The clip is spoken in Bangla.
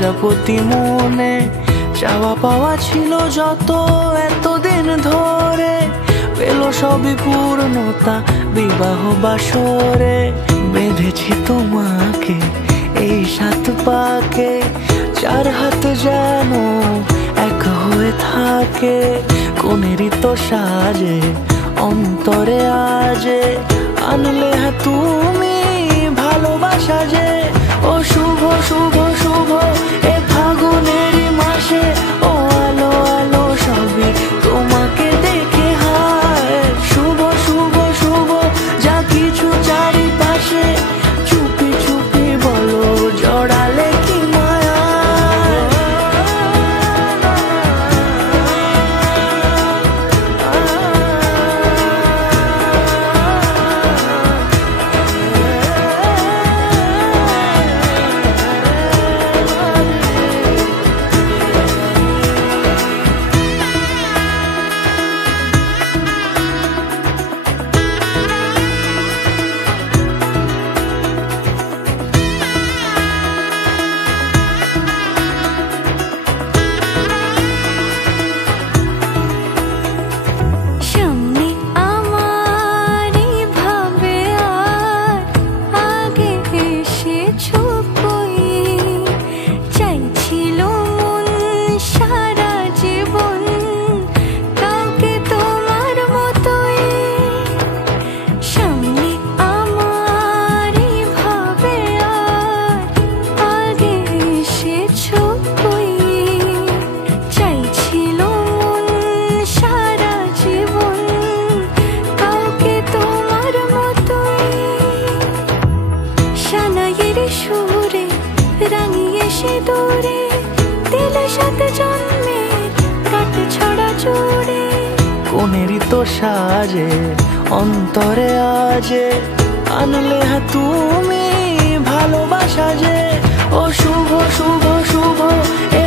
প্রজাপতি মনে চাওয়া পাওয়া ছিল যত এতদিন ধরে, পেল সবই পূর্ণতা বিবাহ বাসরে। বেঁধেছি তোমাকে এই 7 পাকে, 4 হাত যেন এক হয়ে থাকে। কোনেরই তো সাজে অন্তরে আজে, আনলে হ্যাঁ তুমি ভালোবাসা যে। ও শুভ শুভ শুভ এ ফাগুনেরই মাসে, ও আলো আলো সবই তোমাকে দেখে হায়। শুভ শুভ শুভ যা কিছু চারিপাশে, চুপি চুপি বলো জড়ালে কি মায়া। কোনেরই তো সাজে অন্তরে আজে, আনলে হ্যাঁ তুমি ভালোবাসা যে। ও শুভ শুভ শুভ এ